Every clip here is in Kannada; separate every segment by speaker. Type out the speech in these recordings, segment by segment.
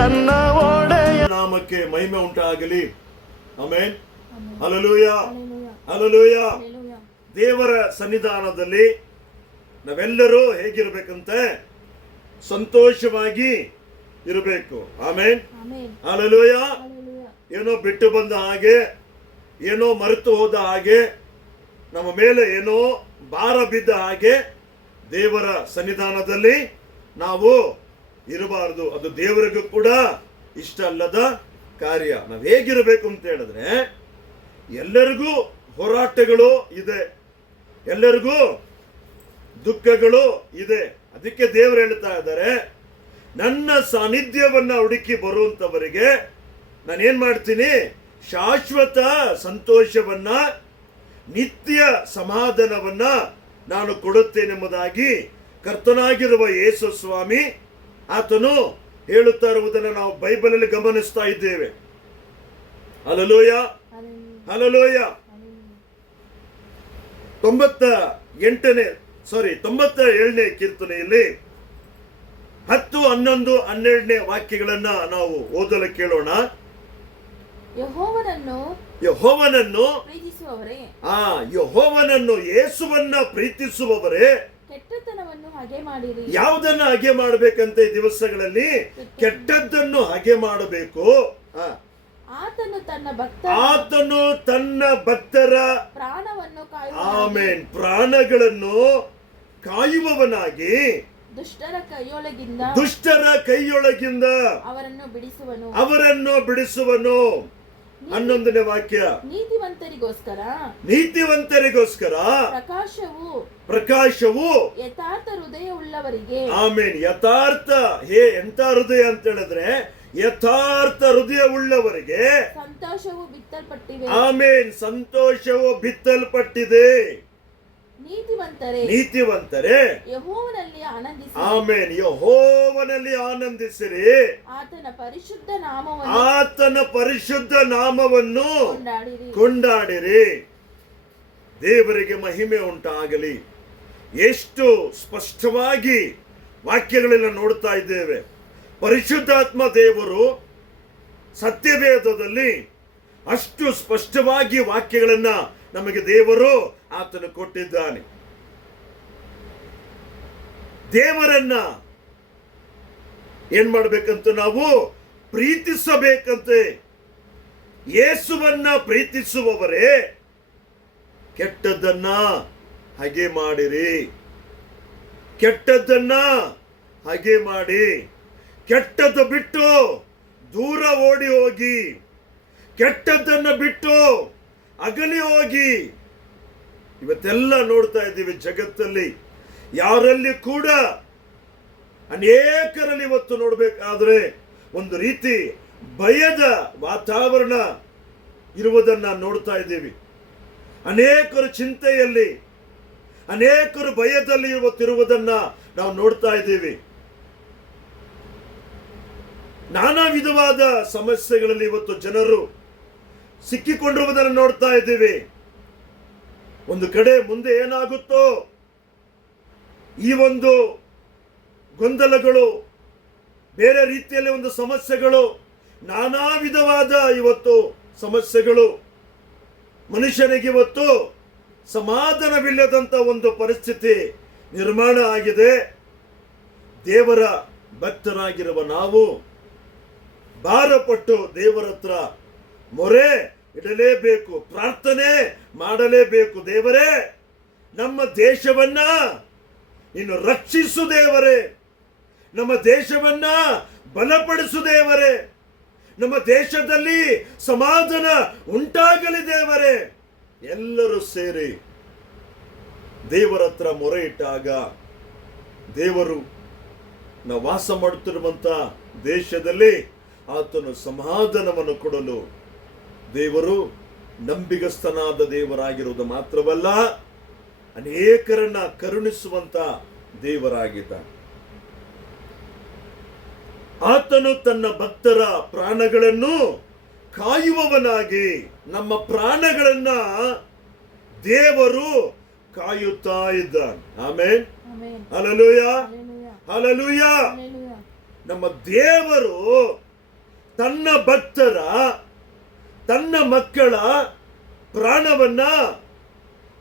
Speaker 1: ನನ್ನ ಒಡೆಯ
Speaker 2: ನಾಮಕ್ಕೆ ಮಹಿಮೆ ಉಂಟಾಗಲಿ. ಆಮೇನ್. ಅಲಲೂಯ
Speaker 3: ಅಲಲೂಯ
Speaker 2: ದೇವರ ಸನ್ನಿಧಾನದಲ್ಲಿ ನಾವೆಲ್ಲರೂ ಹೇಗಿರಬೇಕಂತೆ? ಸಂತೋಷವಾಗಿ ಇರಬೇಕು. ಆಮೇನ್.
Speaker 3: ಅಲಲೂಯ
Speaker 2: ಏನೋ ಬಿಟ್ಟು ಬಂದ ಹಾಗೆ ಏನೋ ಮರೆತು ಹೋದ ಹಾಗೆ ನಮ್ಮ ಮೇಲೆ ಏನೋ ಭಾರ ಬಿದ್ದ ಹಾಗೆ ದೇವರ ಸನ್ನಿಧಾನದಲ್ಲಿ ನಾವು ಇರಬಾರದು. ಅದು ದೇವರಿಗೂ ಕೂಡ ಇಷ್ಟ ಅಲ್ಲದ ಕಾರ್ಯ. ನಾವು ಹೇಗಿರಬೇಕು ಅಂತ ಹೇಳಿದ್ರೆ, ಎಲ್ಲರಿಗೂ ಹೋರಾಟಗಳು ಇದೆ. ಎಲ್ಲರಿಗೂ ದುಃಖಗಳು ಇದೆ. ಅದಕ್ಕೆ ದೇವರು ಹೇಳ್ತಾ ಇದ್ದಾರೆ, ನನ್ನ ಸಾನ್ನಿಧ್ಯವನ್ನ ಹುಡುಕಿ ಬರುವಂತವರಿಗೆ ನಾನು ಏನ್ ಮಾಡ್ತೀನಿ? ಶಾಶ್ವತ ಸಂತೋಷವನ್ನ, ನಿತ್ಯ ಸಮಾಧಾನವನ್ನ ನಾನು ಕೊಡುತ್ತೇನೆಂಬುದಾಗಿ ಕರ್ತನಾಗಿರುವ ಯೇಸು ಸ್ವಾಮಿ ಆತನು ಹೇಳುತ್ತಾ ಇರುವುದನ್ನು ನಾವು ಬೈಬಲಲ್ಲಿ ಗಮನಿಸ್ತಾ ಇದ್ದೇವೆ. ಅಲಲೋಯ
Speaker 3: ಅಲಲೋಯ.
Speaker 2: ತೊಂಬತ್ತ ಎಂಟನೇ ಸಾರಿ ತೊಂಬತ್ತ ಏಳನೇ ಕೀರ್ತನೆಯಲ್ಲಿ ಹತ್ತು ಹನ್ನೊಂದು ಹನ್ನೆರಡನೇ ವಾಕ್ಯಗಳನ್ನ ನಾವು ಓದಲು ಕೇಳೋಣ.
Speaker 3: ಯಹೋವನನ್ನು
Speaker 2: ಯಹೋವನನ್ನು
Speaker 3: ಪ್ರೀತಿಸುವವರೇ.
Speaker 2: ಆ ಯಹೋವನನ್ನು ಯೇಸುವನ್ನ ಪ್ರೀತಿಸುವವರೇ
Speaker 3: ಕೆಟ್ಟತನವನ್ನು ಹಾಗೆ ಮಾಡಿರಿ.
Speaker 2: ಯಾವುದನ್ನ ಹಾಗೆ ಮಾಡಬೇಕಂತ ಈ ದಿವಸಗಳಲ್ಲಿ? ಕೆಟ್ಟದ್ದನ್ನು ಹಾಗೆ ಮಾಡಬೇಕು. ಆ,
Speaker 3: ಆತನು ತನ್ನ ಭಕ್ತ
Speaker 2: ಆತನು ತನ್ನ ಭಕ್ತರ
Speaker 3: ಪ್ರಾಣವನ್ನು ಕಾಯುವ
Speaker 2: ಆಮೇನ್. ಪ್ರಾಣಗಳನ್ನು ಕಾಯುವವನಾಗಿ
Speaker 3: ದುಷ್ಟರ ಕೈಯೊಳಗಿಂದ
Speaker 2: ದುಷ್ಟರ ಕೈಯೊಳಗಿಂದ
Speaker 3: ಅವರನ್ನು ಬಿಡಿಸುವನು.
Speaker 2: ಅವರನ್ನು ಬಿಡಿಸುವನು. ಹನ್ನೊಂದನೇ ವಾಕ್ಯ.
Speaker 3: ನೀತಿವಂತರಿಗೋಸ್ಕರ
Speaker 2: ನೀತಿವಂತರಿಗೋಸ್ಕರ
Speaker 3: ಪ್ರಕಾಶವು
Speaker 2: ಪ್ರಕಾಶವು
Speaker 3: ಯಥಾರ್ಥ ಹೃದಯವುಳ್ಳವರಿಗೆ
Speaker 2: ಆಮೇನ್. ಯಥಾರ್ಥ. ಹೇ ಎಂತ ಹೃದಯ ಅಂತ ಹೇಳಿದ್ರೆ ಯಥಾರ್ಥ ಹೃದಯ ಉಳ್ಳವರಿಗೆ
Speaker 3: ಸಂತೋಷವು ಬಿತ್ತಲ್ಪಟ್ಟಿದೆ
Speaker 2: ಆಮೇನ್. ಸಂತೋಷವು ಬಿತ್ತಲ್ಪಟ್ಟಿದೆ.
Speaker 3: ನೀತಿವಂತರೇ
Speaker 2: ನೀತಿವಂತರೇ.
Speaker 3: ಯಹೋವನಲ್ಲಿ ಆನಂದಿಸಿ.
Speaker 2: ಆಮೇನ್. ಯಹೋವನಲ್ಲಿ ಆನಂದಿಸಿರಿ.
Speaker 3: ಆತನ ಪರಿಶುದ್ಧ ನಾಮವನ್ನು
Speaker 2: ಆತನ ಪರಿಶುದ್ಧ ನಾಮವನ್ನು
Speaker 3: ಕೊಂಡಾಡಿರಿ.
Speaker 2: ಕೊಂಡಾಡಿರಿ. ದೇವರಿಗೆ ಮಹಿಮೆ ಉಂಟಾಗಲಿ. ಎಷ್ಟು ಸ್ಪಷ್ಟವಾಗಿ ವಾಕ್ಯಗಳೆಲ್ಲ ನೋಡ್ತಾ ಇದ್ದೇವೆ. ಪರಿಶುದ್ಧಾತ್ಮ ದೇವರು ಸತ್ಯವೇದದಲ್ಲಿ ಅಷ್ಟು ಸ್ಪಷ್ಟವಾಗಿ ವಾಕ್ಯಗಳನ್ನು ನಮಗೆ ದೇವರು ಆತನು ಕೊಟ್ಟಿದ್ದಾನೆ. ದೇವರನ್ನ ಏನ್ ಮಾಡ್ಬೇಕಂತ ನಾವು ಪ್ರೀತಿಸಬೇಕಂತೆ. ಯೇಸುವನ್ನ ಪ್ರೀತಿಸುವವರೇ, ಕೆಟ್ಟದ್ದನ್ನ ಹಾಗೆ ಮಾಡಿರಿ. ಕೆಟ್ಟದ್ದನ್ನ ಹಾಗೆ ಮಾಡಿ. ಕೆಟ್ಟದ್ದು ಬಿಟ್ಟು ದೂರ ಓಡಿ ಹೋಗಿ. ಕೆಟ್ಟದ್ದನ್ನ ಬಿಟ್ಟು ಅಗಲಿ ಹೋಗಿ. ಇವತ್ತೆಲ್ಲ ನೋಡ್ತಾ ಇದ್ದೀವಿ ಜಗತ್ತಲ್ಲಿ. ಯಾರಲ್ಲಿ ಕೂಡ ಅನೇಕರಲ್ಲಿ ಇವತ್ತು ನೋಡಬೇಕಾದ್ರೆ ಒಂದು ರೀತಿ ಭಯದ ವಾತಾವರಣ ಇರುವುದನ್ನ ನೋಡ್ತಾ ಇದ್ದೀವಿ. ಅನೇಕರು ಚಿಂತೆಯಲ್ಲಿ, ಅನೇಕರು ಭಯದಲ್ಲಿ ಇವತ್ತಿರುವುದನ್ನ ನಾವು ನೋಡ್ತಾ ಇದ್ದೀವಿ. ನಾನಾ ವಿಧವಾದ ಸಮಸ್ಯೆಗಳಲ್ಲಿ ಇವತ್ತು ಜನರು ಸಿಕ್ಕಿಕೊಂಡಿರುವುದನ್ನು ನೋಡ್ತಾ ಇದ್ದೀವಿ. ಒಂದು ಕಡೆ ಮುಂದೆ ಏನಾಗುತ್ತೋ, ಈ ಒಂದು ಗೊಂದಲಗಳು, ಬೇರೆ ರೀತಿಯಲ್ಲಿ ಒಂದು ಸಮಸ್ಯೆಗಳು, ನಾನಾ ವಿಧವಾದ ಇವತ್ತು ಸಮಸ್ಯೆಗಳು, ಮನುಷ್ಯನಿಗೆ ಇವತ್ತು ಸಮಾಧಾನವಿಲ್ಲದಂತ ಒಂದು ಪರಿಸ್ಥಿತಿ ನಿರ್ಮಾಣ ಆಗಿದೆ. ದೇವರ ಭಕ್ತರಾಗಿರುವ ನಾವು, ಭಾರಪಟ್ಟು ದೇವರತ್ರ ಮೊರೆ ಇಡಲೇಬೇಕು. ಪ್ರಾರ್ಥನೆ ಮಾಡಲೇಬೇಕು ದೇವರೇ. ನಮ್ಮ ದೇಶವನ್ನ ಇನ್ನು ರಕ್ಷಿಸು ದೇವರೇ. ನಮ್ಮ ದೇಶವನ್ನ ಬಲಪಡಿಸು ದೇವರೇ. ನಮ್ಮ ದೇಶದಲ್ಲಿ ಸಮಾಧಾನ ಉಂಟಾಗಲಿ ದೇವರೇ. ಎಲ್ಲರೂ ಸೇರಿ ದೇವರ ಹತ್ರ ಮೊರೆ ಇಟ್ಟಾಗ ದೇವರು ನಾವು ವಾಸ ಮಾಡುತ್ತಿರುವಂಥ ದೇಶದಲ್ಲಿ ಆತನು ಸಮಾಧಾನವನ್ನು ಕೊಡಲು ದೇವರು ನಂಬಿಗಸ್ತನಾದ ದೇವರಾಗಿರುವುದು ಮಾತ್ರವಲ್ಲ ಅನೇಕರನ್ನ ಕರುಣಿಸುವಂತ ದೇವರಾಗಿದ್ದ ಆತನು ತನ್ನ ಭಕ್ತರ ಪ್ರಾಣಗಳನ್ನು ಕಾಯುವವನಾಗಿ ನಮ್ಮ ಪ್ರಾಣಗಳನ್ನ ದೇವರು ಕಾಯುತ್ತಾ ಇದ್ದಾನೆ. ಆಮೇನ್. ಹಲಲುಯ ಹಲಲುಯ ನಮ್ಮ ದೇವರು ತನ್ನ ಭಕ್ತರ ತನ್ನ ಮಕ್ಕಳ ಪ್ರಾಣವನ್ನ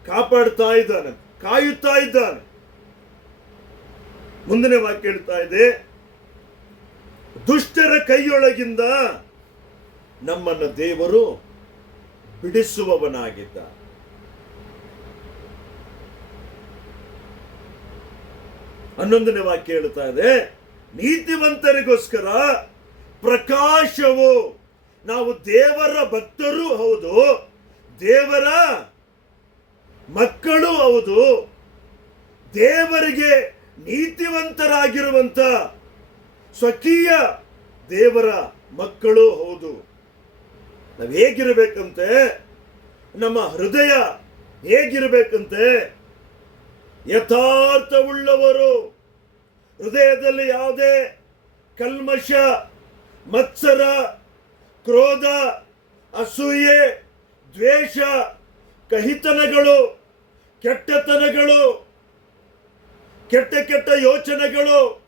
Speaker 2: ಕಾಪಾಡ್ತಾ ಇದ್ದಾನೆ, ಕಾಯುತ್ತಾ ಇದ್ದಾನೆ. ಮುಂದಿನ ವಾಕ್ಯ ಹೇಳ್ತಾ ಇದೆ, ದುಷ್ಟರ ಕೈಯೊಳಗಿಂದ ನಮ್ಮನ್ನು ದೇವರು ಬಿಡಿಸುವವನಾಗಿದ್ದ ಹನ್ನೊಂದನೇ ವಾಕ್ಯ ಹೇಳ್ತಾ ಇದೆ, ನೀತಿವಂತರಿಗೋಸ್ಕರ ಪ್ರಕಾಶವು ನಾವು ದೇವರ ಭಕ್ತರು ಹೌದು. ದೇವರ ಮಕ್ಕಳು ಹೌದು. ದೇವರಿಗೆ ನೀತಿವಂತರಾಗಿರುವಂತ ಸ್ವಕೀಯ ದೇವರ ಮಕ್ಕಳು ಹೌದು. ನಾವು ಹೇಗಿರಬೇಕಂತೆ? ನಮ್ಮ ಹೃದಯ ಹೇಗಿರಬೇಕಂತೆ? ಯಥಾರ್ಥವುಳ್ಳವರು. ಹೃದಯದಲ್ಲಿ ಯಾವುದೇ ಕಲ್ಮಶ, ಮತ್ಸರ ಕ್ರೋಧ, ಅಸೂಯೆ, ದ್ವೇಷ, ಕಹಿತನಗಳು, ಕೆಟ್ಟತನಗಳು, ಕೆಟ್ಟ ಕೆಟ್ಟ ಯೋಚನೆಗಳು,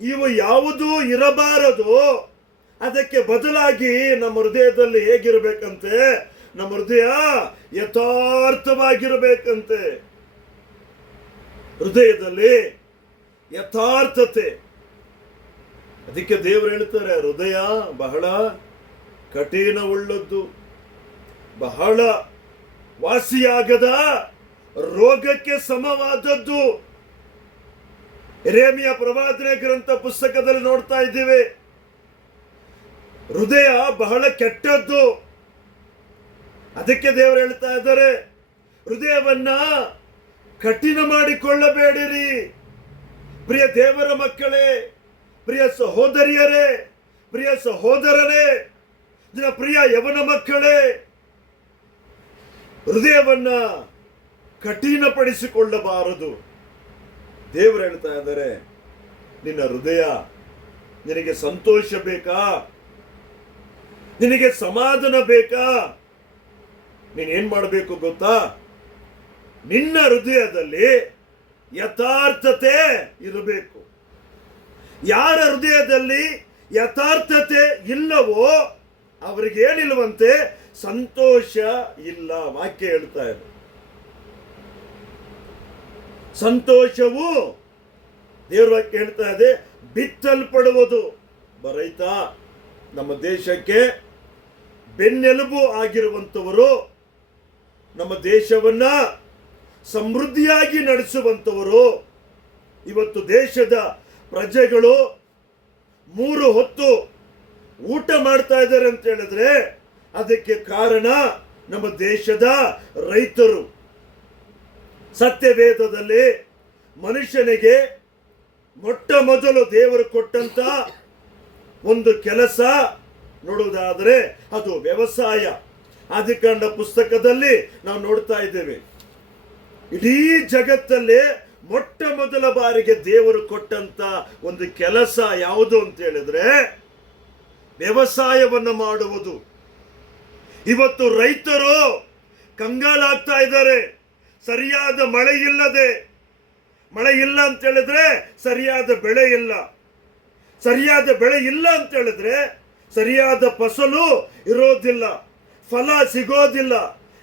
Speaker 2: ಇವು ಯಾವುದೂ ಇರಬಾರದು. ಅದಕ್ಕೆ ಬದಲಾಗಿ ನಮ್ಮ ಹೃದಯದಲ್ಲಿ ಹೇಗಿರಬೇಕಂತೆ? ನಮ್ಮ ಹೃದಯ ಯಥಾರ್ಥವಾಗಿರಬೇಕಂತೆ. ಹೃದಯದಲ್ಲಿ ಯಥಾರ್ಥತೆ. ಅದಕ್ಕೆ ದೇವರು ಹೇಳ್ತಾರೆ, ಹೃದಯ ಬಹಳ ಕಠಿಣವುಳ್ಳದ್ದು. ಬಹಳ ವಾಸಿಯಾಗದ ರೋಗಕ್ಕೆ ಸಮವಾದದ್ದು. ರೇಮಿಯ ಪ್ರವಾದನೆ ಗ್ರಂಥ ಪುಸ್ತಕದಲ್ಲಿ ನೋಡ್ತಾ ಇದ್ದೀವಿ. ಹೃದಯ ಬಹಳ ಕೆಟ್ಟದ್ದು. ಅದಕ್ಕೆ ದೇವರು ಹೇಳ್ತಾ ಇದ್ದಾರೆ, ಹೃದಯವನ್ನ ಕಠಿಣ ಮಾಡಿಕೊಳ್ಳಬೇಡಿರಿ. ಪ್ರಿಯ ದೇವರ ಮಕ್ಕಳೇ, ಪ್ರಿಯ ಸಹೋದರಿಯರೇ, ಪ್ರಿಯ ಸಹೋದರರೇ ನಿನ್ನ ಪ್ರಿಯ ಯವನ ಮಕ್ಕಳೇ, ಹೃದಯವನ್ನ ಕಠಿಣಪಡಿಸಿಕೊಳ್ಳಬಾರದು. ದೇವರು ಹೇಳ್ತಾ ಇದ್ದಾರೆ, ನಿನ್ನ ಹೃದಯ ನಿನಗೆ ಸಂತೋಷ ಬೇಕಾ? ನಿನಗೆ ಸಮಾಧಾನ ಬೇಕಾ? ನೀನೇನ್ ಮಾಡಬೇಕು ಗೊತ್ತಾ? ನಿನ್ನ ಹೃದಯದಲ್ಲಿ ಯಥಾರ್ಥತೆ ಇರಬೇಕು. ಯಾರ ಹೃದಯದಲ್ಲಿ ಯಥಾರ್ಥತೆ ಇಲ್ಲವೋ ಅವರಿಗೆ ಏನಿಲ್ವಂತೆ ಸಂತೋಷ ಇಲ್ಲ, ವಾಕ್ಯ ಹೇಳ್ತಾ ಇದೆ ಸಂತೋಷವು ದೇವ್ರ ವಾಕ್ಯ ಹೇಳ್ತಾ ಇದೆ, ಬಿತ್ತಲ್ಪಡುವುದು. ಬರೈತ, ನಮ್ಮ ದೇಶಕ್ಕೆ ಬೆನ್ನೆಲುಬು ಆಗಿರುವಂತವರು ನಮ್ಮ ದೇಶವನ್ನ ಸಮೃದ್ಧಿಯಾಗಿ ನಡೆಸುವಂತವರು ಇವತ್ತು ದೇಶದ ಪ್ರಜೆಗಳು ಮೂರು ಹೊತ್ತು ಊಟ ಮಾಡ್ತಾ ಇದ್ದಾರೆ ಅಂತ ಹೇಳಿದ್ರೆ ಅದಕ್ಕೆ ಕಾರಣ ನಮ್ಮ ದೇಶದ ರೈತರು. ಸತ್ಯವೇದದಲ್ಲಿ ಮನುಷ್ಯನಿಗೆ ಮೊಟ್ಟ ಮೊದಲು ದೇವರು ಕೊಟ್ಟಂತ ಒಂದು ಕೆಲಸ ನೋಡುವುದಾದರೆ ಅದು ವ್ಯವಸಾಯ. ಆದಿಕಾಂಡ ಪುಸ್ತಕದಲ್ಲಿ ನಾವು ನೋಡ್ತಾ ಇದ್ದೇವೆ. ಇಡೀ ಜಗತ್ತಲ್ಲಿ ಮೊಟ್ಟ ಮೊದಲ ಬಾರಿಗೆ ದೇವರು ಕೊಟ್ಟಂತ ಒಂದು ಕೆಲಸ ಯಾವುದು ಅಂತ ಹೇಳಿದ್ರೆ ವ್ಯವಸಾಯವನ್ನು ಮಾಡುವುದು. ಇವತ್ತು ರೈತರು ಕಂಗಾಲಾಗ್ತಾ ಇದ್ದಾರೆ. ಸರಿಯಾದ ಮಳೆ ಇಲ್ಲದೆ. ಮಳೆ ಇಲ್ಲ ಅಂತ ಹೇಳಿದ್ರೆ ಸರಿಯಾದ ಬೆಳೆ ಇಲ್ಲ. ಸರಿಯಾದ ಬೆಳೆ ಇಲ್ಲ ಅಂತ ಹೇಳಿದ್ರೆ ಸರಿಯಾದ ಫಸಲು ಇರೋದಿಲ್ಲ. ಫಲ ಸಿಗೋದಿಲ್ಲ.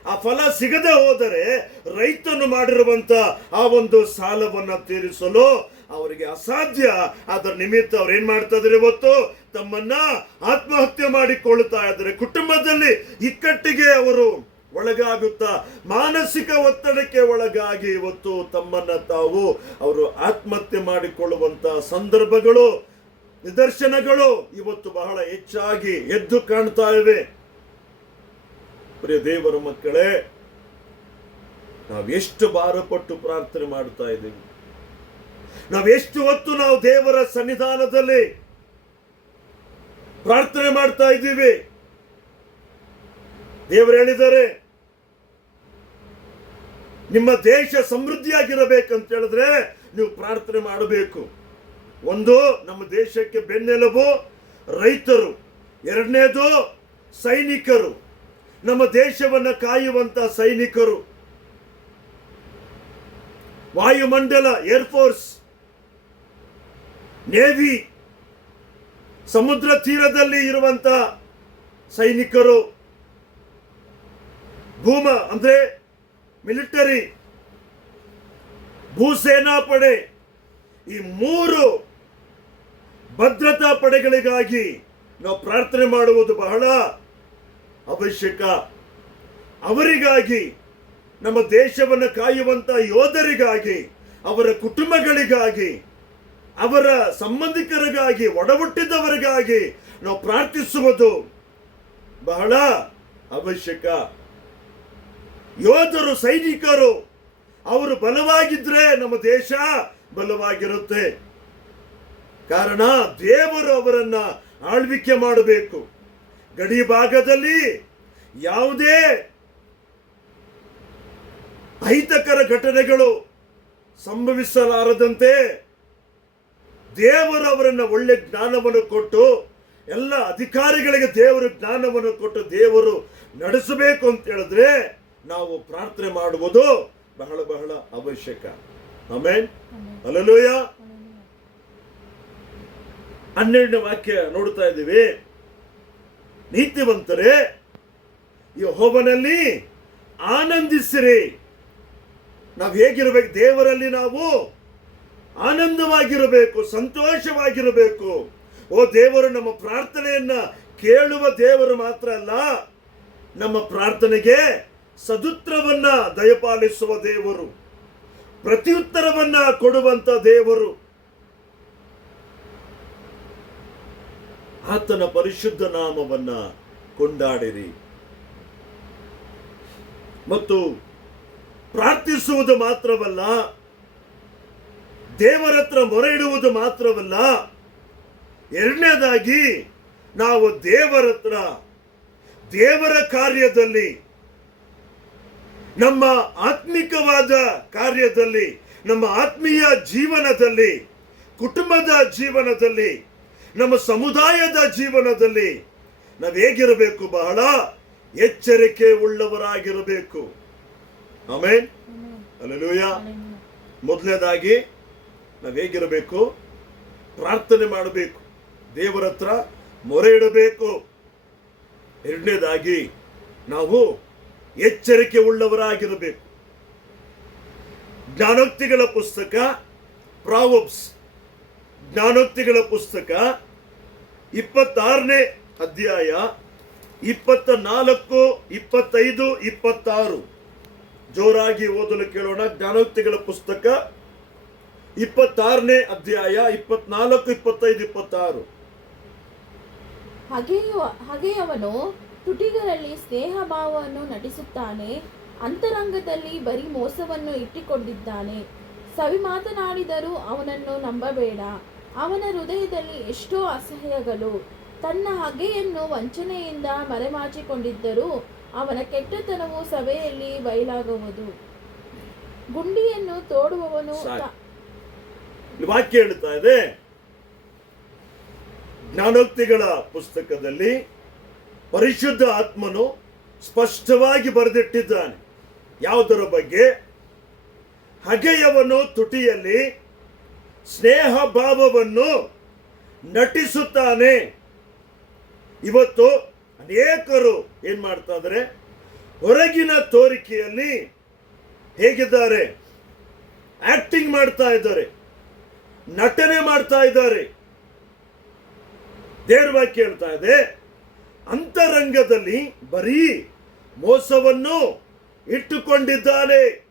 Speaker 2: ಆ ಫಲ ಸಿಗದೆ ಹೋದರೆ ರೈತನು ಮಾಡಿರುವಂತ ಆ ಒಂದು ಸಾಲವನ್ನು ತೀರಿಸಲು ಅವರಿಗೆ ಅಸಾಧ್ಯ. ಅದರ ನಿಮಿತ್ತ ಅವ್ರು ಏನ್ ಮಾಡ್ತಾ ಇದ್ರೆ ಇವತ್ತು ತಮ್ಮನ್ನ ಆತ್ಮಹತ್ಯೆ ಮಾಡಿಕೊಳ್ಳುತ್ತಾ ಇದ್ದಾರೆ. ಕುಟುಂಬದಲ್ಲಿ ಇಕ್ಕಟ್ಟಿಗೆ ಅವರು ಒಳಗಾಗುತ್ತಾ, ಮಾನಸಿಕ ಒತ್ತಡಕ್ಕೆ ಒಳಗಾಗಿ ಇವತ್ತು ತಮ್ಮನ್ನ ತಾವು ಅವರು ಆತ್ಮಹತ್ಯೆ ಮಾಡಿಕೊಳ್ಳುವಂತ ಸಂದರ್ಭಗಳು, ನಿದರ್ಶನಗಳು ಇವತ್ತು ಬಹಳ ಹೆಚ್ಚಾಗಿ ಎದ್ದು ಕಾಣ್ತಾ ಇವೆ. ಪ್ರಿಯ ದೇವರ ಮಕ್ಕಳೇ ನಾವೆಷ್ಟು ಭಾರಪಟ್ಟು ಪ್ರಾರ್ಥನೆ ಮಾಡ್ತಾ ಇದ್ದೀವಿ. ನಾವೆಷ್ಟು ಹೊತ್ತು ನಾವು ದೇವರ ಸನ್ನಿಧಾನದಲ್ಲಿ ಪ್ರಾರ್ಥನೆ ಮಾಡ್ತಾ ಇದ್ದೀವಿ? ದೇವರು ಹೇಳಿದ್ದಾರೆ ನಿಮ್ಮ ದೇಶ ಸಮೃದ್ಧಿಯಾಗಿರಬೇಕಂತ ಹೇಳಿದ್ರೆ ನೀವು ಪ್ರಾರ್ಥನೆ ಮಾಡಬೇಕು. ಒಂದು, ನಮ್ಮ ದೇಶಕ್ಕೆ ಬೆನ್ನೆಲುಬು, ರೈತರು. ಎರಡನೇದು, ಸೈನಿಕರು. ನಮ್ಮ ದೇಶವನ್ನು ಕಾಯುವಂತ ಸೈನಿಕರು. ವಾಯುಮಂಡಲ ಏರ್ಫೋರ್ಸ್ ನೇವಿ, ಸಮುದ್ರ ತೀರದಲ್ಲಿ ಇರುವಂತ ಸೈನಿಕರು, ಭೂಮ, ಅಂದ್ರೆ ಮಿಲಿಟರಿ, ಭೂಸೇನಾ ಪಡೆ, ಈ ಮೂರು ಭದ್ರತಾ ಪಡೆಗಳಿಗಾಗಿ ನಾವು ಪ್ರಾರ್ಥನೆ ಮಾಡುವುದು ಬಹಳ ಅವಶ್ಯಕ. ಅವರಿಗಾಗಿ, ನಮ್ಮ ದೇಶವನ್ನು ಕಾಯುವಂತ ಯೋಧರಿಗಾಗಿ, ಅವರ ಕುಟುಂಬಗಳಿಗಾಗಿ ಅವರ ಸಂಬಂಧಿಕರಿಗಾಗಿ, ಒಡಹುಟ್ಟಿದವರಿಗಾಗಿ ನಾವು ಪ್ರಾರ್ಥಿಸುವುದು ಬಹಳ ಅವಶ್ಯಕ. ಯೋಧರು, ಸೈನಿಕರು, ಅವರು ಬಲವಾಗಿದ್ರೆ ನಮ್ಮ ದೇಶ ಬಲವಾಗಿರುತ್ತೆ. ಕಾರಣ ದೇವರು ಅವರನ್ನ ಆಳ್ವಿಕೆ ಮಾಡಬೇಕು. ಗಡಿ ಭಾಗದಲ್ಲಿ ಯಾವುದೇ ಅಹಿತಕರ ಘಟನೆಗಳು ಸಂಭವಿಸಲಾರದಂತೆ ದೇವರು ಅವರನ್ನು ಒಳ್ಳೆ ಜ್ಞಾನವನ್ನು ಕೊಟ್ಟು ಎಲ್ಲ ಅಧಿಕಾರಿಗಳಿಗೆ ದೇವರು ಜ್ಞಾನವನ್ನು ಕೊಟ್ಟು ದೇವರು ನಡೆಸಬೇಕು ಅಂತ ಹೇಳಿದ್ರೆ ನಾವು ಪ್ರಾರ್ಥನೆ ಮಾಡುವುದು ಬಹಳ ಬಹಳ ಅವಶ್ಯಕ. ಆಮೇನ್. ಅಲ್ಲಲೂಯ ಹನ್ನೆರಡನೇ ವಾಕ್ಯ ನೋಡ್ತಾ ಇದ್ದೀವಿ. ನೀತಿವಂತರೇ ಯಹೋಬನಲ್ಲಿ ಆನಂದಿಸಿರಿ. ನಾವು ಹೇಗಿರ್ಬೇಕು? ದೇವರಲ್ಲಿ ನಾವು ಆನಂದವಾಗಿರಬೇಕು, ಸಂತೋಷವಾಗಿರಬೇಕು. ಓ ದೇವರು, ನಮ್ಮ ಪ್ರಾರ್ಥನೆಯನ್ನ ಕೇಳುವ ದೇವರು ಮಾತ್ರ ಅಲ್ಲ, ನಮ್ಮ ಪ್ರಾರ್ಥನೆಗೆ ಸದುತ್ರವನ್ನ ದಯಪಾಲಿಸುವ ದೇವರು, ಪ್ರತಿಯುತ್ತರವನ್ನ ಕೊಡುವಂತ ದೇವರು. ಆತನ ಪರಿಶುದ್ಧ ನಾಮವನ್ನ ಕೊಂಡಾಡಿರಿ. ಮತ್ತು ಪ್ರಾರ್ಥಿಸುವುದು ಮಾತ್ರವಲ್ಲ ದೇವರ ಹತ್ರ ಮೊರೆ ಇಡುವುದು ಮಾತ್ರವಲ್ಲ ಎರಡನೇದಾಗಿ ನಾವು ದೇವರ ಹತ್ರ ದೇವರ ಕಾರ್ಯದಲ್ಲಿ ನಮ್ಮ ಆತ್ಮಿಕವಾದ ಕಾರ್ಯದಲ್ಲಿ ನಮ್ಮ ಆತ್ಮೀಯ ಜೀವನದಲ್ಲಿ ಕುಟುಂಬದ ಜೀವನದಲ್ಲಿ ನಮ್ಮ ಸಮುದಾಯದ ಜೀವನದಲ್ಲಿ ನಾವು ಹೇಗಿರಬೇಕು ಬಹಳ ಎಚ್ಚರಿಕೆ ಉಳ್ಳವರಾಗಿರಬೇಕು. ಆಮೇನ್. ಅಲ್ಲೂಯ ಮೊದಲನೇದಾಗಿ ನಾವು ಹೇಗಿರಬೇಕು? ಪ್ರಾರ್ಥನೆ ಮಾಡಬೇಕು. ದೇವರ ಹತ್ರ ಮೊರೆ ಇಡಬೇಕು. ಎರಡನೇದಾಗಿ, ನಾವು ಎಚ್ಚರಿಕೆ ಉಳ್ಳವರಾಗಿರಬೇಕು. ಜ್ಞಾನೋಕ್ತಿಗಳ ಪುಸ್ತಕ ಪ್ರಾವಬ್ಸ್ ಜ್ಞಾನೋಕ್ತಿಗಳ ಪುಸ್ತಕ, ಇಪ್ಪತ್ತಾರನೇ ಅಧ್ಯಾಯ ಇಪ್ಪತ್ತ ನಾಲ್ಕು ಇಪ್ಪತ್ತೈದು, ಇಪ್ಪತ್ತಾರು. ಜೋರಾಗಿ ಓದಲು ಕೇಳೋಣ. ಜ್ಞಾನೋಕ್ತಿಗಳ ಪುಸ್ತಕ ಇಪ್ಪತ್ತಾರನೇ ಅಧ್ಯಾಯ ಇಪ್ಪತ್ನಾಲ್ಕು ಇಪ್ಪತ್ತೈದು ಇಪ್ಪತ್ತಾರು.
Speaker 3: ಹಗೆಯುವ ಹಗೆಯವನು ತುಟಿಗಳಲ್ಲಿ ಸ್ನೇಹ ಭಾವವನ್ನು ನಟಿಸುತ್ತಾನೆ ಅಂತರಂಗದಲ್ಲಿ ಬರೀ ಮೋಸವನ್ನು ಇಟ್ಟುಕೊಂಡಿದ್ದಾನೆ. ಸವಿ ಮಾತನಾಡಿದರೂ ಅವನನ್ನು ನಂಬಬೇಡ. ಅವನ ಹೃದಯದಲ್ಲಿ ಎಷ್ಟೋ ಅಸಹ್ಯಗಳು. ತನ್ನ ಹಗೆಯನ್ನು ವಂಚನೆಯಿಂದ ಮರೆಮಾಚಿಕೊಂಡಿದ್ದರೂ ಅವನ ಕೆಟ್ಟತನವು ಸಭೆಯಲ್ಲಿ ಬಯಲಾಗುವುದು. ಗುಂಡಿಯನ್ನು ತೋಡುವವನು
Speaker 2: ವಾಕ್ಯ ಹೇಳ್ತಾ ಇದೆ. ಜ್ಞಾನೋಕ್ತಿಗಳ ಪುಸ್ತಕದಲ್ಲಿ ಪರಿಶುದ್ಧ ಆತ್ಮನು ಸ್ಪಷ್ಟವಾಗಿ ಬರೆದಿಟ್ಟಿದ್ದಾನೆ. ಯಾವುದರ ಬಗ್ಗೆ? ಹಗೆಯವನು ತುಟಿಯಲ್ಲಿ ಸ್ನೇಹ ಭಾವವನ್ನು ನಟಿಸುತ್ತಾನೆ. ಇವತ್ತು ಅನೇಕರು ಏನ್ ಮಾಡ್ತಾ ಇದ್ದಾರೆ ಹೊರಗಿನ ತೋರಿಕೆಯಲ್ಲಿ ಹೇಗಿದ್ದಾರೆ? ಆಕ್ಟಿಂಗ್ ಮಾಡ್ತಾ ಇದ್ದಾರೆ. ನಟನೆ ಮಾಡ್ತಾ ಇದ್ದಾರೆ. ದೇವ್ರ ಕೇಳ್ತಾ ಇದೆ. ಅಂತರಂಗದಲ್ಲಿ ಬರೀ ಮೋಸವನ್ನು ಇಟ್ಟುಕೊಂಡಿದ್ದಾನೆ.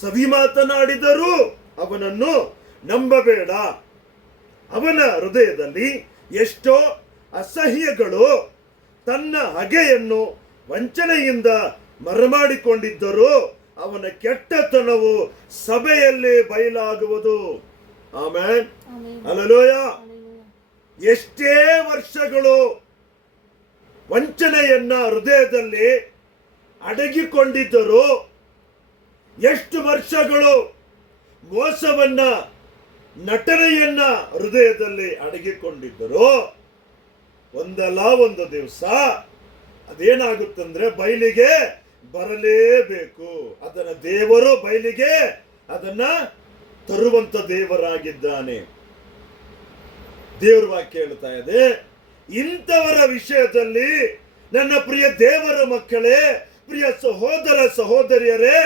Speaker 2: ಸವಿ ಮಾತನಾಡಿದರೂ ಅವನನ್ನು ನಂಬಬೇಡ. ಅವನ ಹೃದಯದಲ್ಲಿ ಎಷ್ಟೋ ಅಸಹ್ಯಗಳು ತನ್ನ ಹಗೆಯನ್ನು ವಂಚನೆಯಿಂದ ಮರೆಮಾಡಿಕೊಂಡಿದ್ದರೂ ಅವನ ಕೆಟ್ಟತನವು ಸಭೆಯಲ್ಲಿ ಬಯಲಾಗುವುದು. Alleluia
Speaker 3: hallelujah.
Speaker 2: ಎಷ್ಟೇ ವರ್ಷಗಳು ವಂಚನೆಯನ್ನ ಹೃದಯದಲ್ಲಿ ಅಡಗಿಕೊಂಡಿದ್ದರು ಎಷ್ಟು ವರ್ಷಗಳು ಮೋಸವನ್ನ ನಟನೆಯನ್ನ ಹೃದಯದಲ್ಲಿ ಅಡಗಿಕೊಂಡಿದ್ದರು ಒಂದಲ್ಲ ಒಂದು ದಿವಸ ಅದೇನಾಗುತ್ತಂದ್ರೆ ಬಯಲಿಗೆ ಬರಲೇಬೇಕು. ಅದನ್ನ ದೇವರು ಬಯಲಿಗೆ ಅದನ್ನ ತರುವಂತ ದೇವರಾಗಿದ್ದಾನೆ. ದೇವರ ವಾಕ್ಯ ಹೇಳ್ತಾ ಇದೆ, ಇಂಥವರ ವಿಷಯದಲ್ಲಿ ನನ್ನ ಪ್ರಿಯ ದೇವರ ಮಕ್ಕಳೇ, ಪ್ರಿಯ ಸಹೋದರ ಸಹೋದರಿಯರೇ,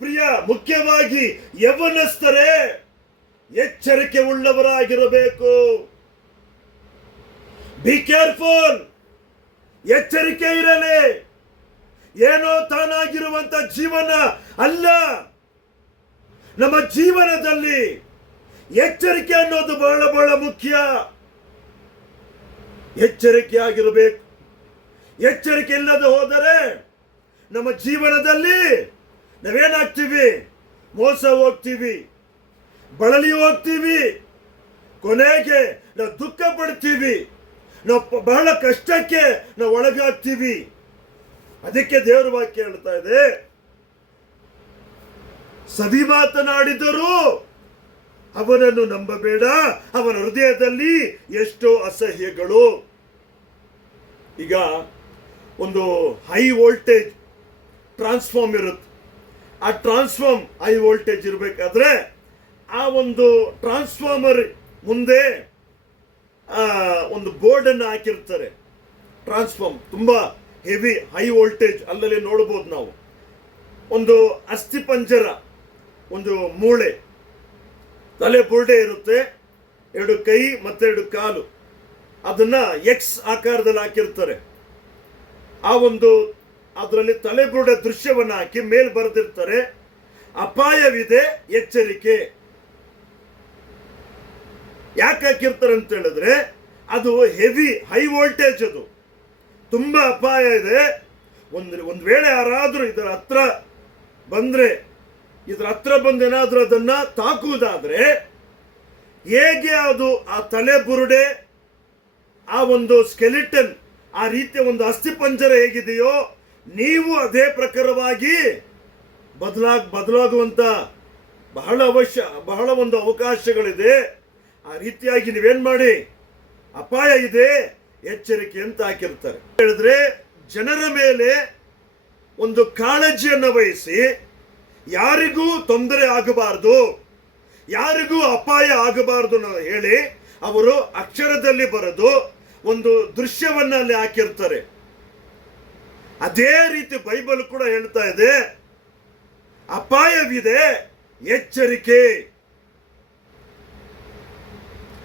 Speaker 2: ಪ್ರಿಯ ಮುಖ್ಯವಾಗಿ ಯವನಸ್ಥರೇ, ಎಚ್ಚರಿಕೆ ಉಳ್ಳವರಾಗಿರಬೇಕು. ಬಿ ಕೇರ್ಫುಲ್ ಎಚ್ಚರಿಕೆ ಇರಲಿ. ಏನೋ ತಾನಾಗಿರುವಂತ ಜೀವನ ಅಲ್ಲ. ನಮ್ಮ ಜೀವನದಲ್ಲಿ ಎಚ್ಚರಿಕೆ ಅನ್ನೋದು ಬಹಳ ಬಹಳ ಮುಖ್ಯ. ಎಚ್ಚರಿಕೆ ಆಗಿರಬೇಕು. ಎಚ್ಚರಿಕೆ ಇಲ್ಲದೆ ಹೋದರೆ ನಮ್ಮ ಜೀವನದಲ್ಲಿ ನಾವೇನಾಗ್ತೀವಿ? ಮೋಸ ಹೋಗ್ತೀವಿ. ಬಳಲಿ ಹೋಗ್ತೀವಿ. ಕೊನೆಗೆ ನಾವು ದುಃಖ ಪಡ್ತೀವಿ. ನಾವು ಬಹಳ ಕಷ್ಟಕ್ಕೆ ನಾವು ಒಳಗಾಗ್ತೀವಿ. ಅದಕ್ಕೆ ದೇವರ ವಾಕ್ಯ ಹೇಳ್ತಾ ಇದೆ. ಸವಿ ಮಾತನಾಡಿದರೂ ಅವನನ್ನು ನಂಬಬೇಡ. ಅವನ ಹೃದಯದಲ್ಲಿ ಎಷ್ಟೋ ಅಸಹ್ಯಗಳು. ಈಗ ಒಂದು ಹೈ ವೋಲ್ಟೇಜ್ ಟ್ರಾನ್ಸ್ಫಾರ್ಮ್ ಇರುತ್ತೆ. ಆ ಟ್ರಾನ್ಸ್ಫಾರ್ಮ್ ಹೈ ವೋಲ್ಟೇಜ್ ಇರಬೇಕಾದ್ರೆ ಆ ಒಂದು ಟ್ರಾನ್ಸ್ಫಾರ್ಮರ್ ಮುಂದೆ ಒಂದು ಬೋರ್ಡನ್ನು ಹಾಕಿರ್ತಾರೆ. ಟ್ರಾನ್ಸ್ಫಾರ್ಮ್ ತುಂಬ ಹೆವಿ ಹೈ ವೋಲ್ಟೇಜ್ ಅಲ್ಲಲ್ಲಿ ನೋಡ್ಬೋದು ನಾವು. ಒಂದು ಅಸ್ಥಿಪಂಜರ ಒಂದು ಮೂಳೆ. ತಲೆ ಬುರುಡೆ ಇರುತ್ತೆ, ಎರಡು ಕೈ ಮತ್ತೆರಡು ಕಾಲು. ಅದನ್ನ ಎಕ್ಸ್ ಆಕಾರದಲ್ಲಿ ಹಾಕಿರ್ತಾರೆ. ಆ ಒಂದು ಅದರಲ್ಲಿ ತಲೆ ಬುರುಡೆ ದೃಶ್ಯವನ್ನು ಹಾಕಿ ಮೇಲ್ ಬರೆದಿರ್ತಾರೆ. ಅಪಾಯವಿದೆ, ಎಚ್ಚರಿಕೆ. ಯಾಕೆ ಹಾಕಿರ್ತಾರೆ ಅಂತ ಹೇಳಿದ್ರೆ, ಅದು ಹೆವಿ ಹೈ ವೋಲ್ಟೇಜ್ ಅದು. ತುಂಬಾ ಅಪಾಯ ಇದೆ. ಒಂದು ಒಂದು ವೇಳೆ ಯಾರಾದರೂ ಇದರ ಹತ್ರ ಬಂದ್ರೆ ಇದರ ಹತ್ರ ಬಂದು ಏನಾದರೂ ಅದನ್ನ ತಾಕುವುದಾದ್ರೆ ಹೇಗೆ ಅದು ಆ ತಲೆ ಬುರುಡೆ, ಆ ಒಂದು ಸ್ಕೆಲಿಟನ್ ಆ ರೀತಿಯ ಒಂದು ಅಸ್ಥಿಪಂಜರ ಹೇಗಿದೆಯೋ ನೀವು ಅದೇ ಪ್ರಕಾರವಾಗಿ ಬದಲಾಗ್ ಬದಲಾಗುವಂಥ ಬಹಳ ಅವಶ್ಯ, ಬಹಳ ಒಂದು ಅವಕಾಶಗಳಿದೆ. ಆ ರೀತಿಯಾಗಿ ನೀವೇನು ಮಾಡಿ, ಅಪಾಯ ಇದೆ, ಎಚ್ಚರಿಕೆ ಅಂತ ಹಾಕಿರ್ತಾರೆ. ಹೇಳಿದ್ರೆ ಜನರ ಮೇಲೆ ಒಂದು ಕಾಳಜಿಯನ್ನು ವಹಿಸಿ ಯಾರಿಗೂ ತೊಂದರೆ ಆಗಬಾರದು. ಯಾರಿಗೂ ಅಪಾಯ ಆಗಬಾರದು ಅನ್ನೋ ಹೇಳಿ ಅವರು ಅಕ್ಷರದಲ್ಲಿ ಬರೆದು ಒಂದು ದೃಶ್ಯವನ್ನ ಅಲ್ಲಿ ಹಾಕಿರ್ತಾರೆ. ಅದೇ ರೀತಿ ಬೈಬಲ್ ಕೂಡ ಹೇಳ್ತಾ ಇದೆ. ಅಪಾಯವಿದೆ, ಎಚ್ಚರಿಕೆ.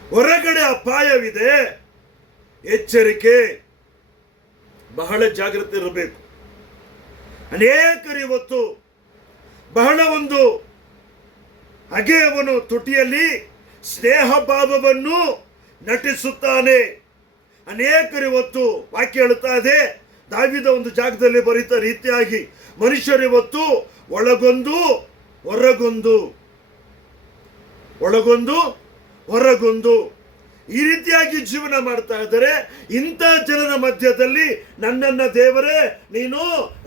Speaker 2: ಹೊರಗಡೆ ಅಪಾಯವಿದೆ, ಎಚ್ಚರಿಕೆ. ಬಹಳ ಜಾಗ್ರತೆ ಇರಬೇಕು. ಅನೇಕರು ಇವತ್ತು ಬಹಳ ಒಂದು ಹಗೆಯವನು ತುಟಿಯಲ್ಲಿ ಸ್ನೇಹ ಭಾವವನ್ನು ನಟಿಸುತ್ತಾನೆ. ಅನೇಕರು ಇವತ್ತು ವಾಕ್ಯ ಹೇಳುತ್ತಾ ಇದೆ. ದಾವಿದ ಒಂದು ಜಾಗದಲ್ಲಿ ಬರೀತ ರೀತಿಯಾಗಿ ಮನುಷ್ಯರು ಇವತ್ತು ಒಳಗೊಂದು, ಹೊರಗೊಂದು. ಒಳಗೊಂದು, ಹೊರಗೊಂದು. ಈ ರೀತಿಯಾಗಿ ಜೀವನ ಮಾಡ್ತಾ ಇದ್ದಾರೆ. ಇಂಥ ಜನರ ಮಧ್ಯದಲ್ಲಿ ನನ್ನನ್ನ ದೇವರೇ, ನೀನು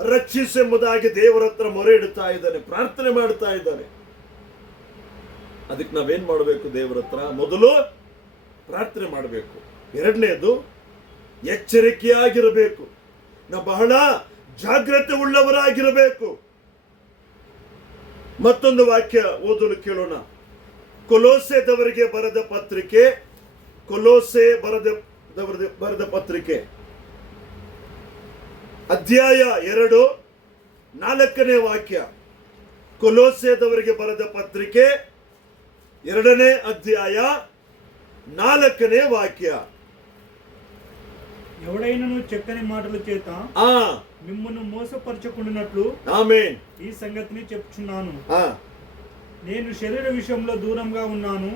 Speaker 2: ರಕ್ಷಿಸೆಂಬುದಾಗಿ ದೇವರ ಹತ್ರ ಮೊರೆ ಇಡ್ತಾ ಇದ್ದಾನೆ, ಪ್ರಾರ್ಥನೆ ಮಾಡ್ತಾ ಇದ್ದಾನೆ. ಅದಕ್ಕೆ ನಾವೇನ್ ಮಾಡಬೇಕು ದೇವರ ಹತ್ರ? ಮೊದಲು ಪ್ರಾರ್ಥನೆ ಮಾಡಬೇಕು. ಎರಡನೇದು, ಎಚ್ಚರಿಕೆಯಾಗಿರಬೇಕು. ನಾವು ಬಹಳ ಜಾಗ್ರತೆ ಉಳ್ಳವರಾಗಿರಬೇಕು. ಮತ್ತೊಂದು ವಾಕ್ಯ ಓದಲು ಕೇಳೋಣ. ಕೊಲೋಸೆದವರಿಗೆ ಬರೆದ ಪತ್ರಿಕೆ ಕೊಲೋಸೆ ಬರೆದ ದವರದ- ಬರೆದ ಪತ್ರಿಕೆ ಅಧ್ಯಾಯ ಎರಡು ನಾಲ್ಕನೇ ವಾಕ್ಯ ಕೊಲೋಸೆದವರಿಗೆ ಬರೆದ ಪತ್ರಿಕೆ ಎರಡನೇ ಅಧ್ಯಾಯ ನಾಲ್ಕನೇ ವಾಕ್ಯ
Speaker 1: ఎవడైనను చెక్కని మాటల చేత
Speaker 2: ಆ
Speaker 1: మిమ్మల్ని మోసపరచకుండానట్లు
Speaker 2: ಆಮೇನ್
Speaker 1: ఈ సంగతిని చెప్పుచున్నాను
Speaker 2: ಆ
Speaker 1: నేను శరీర విషయంలో దూరంగా ఉన్నాను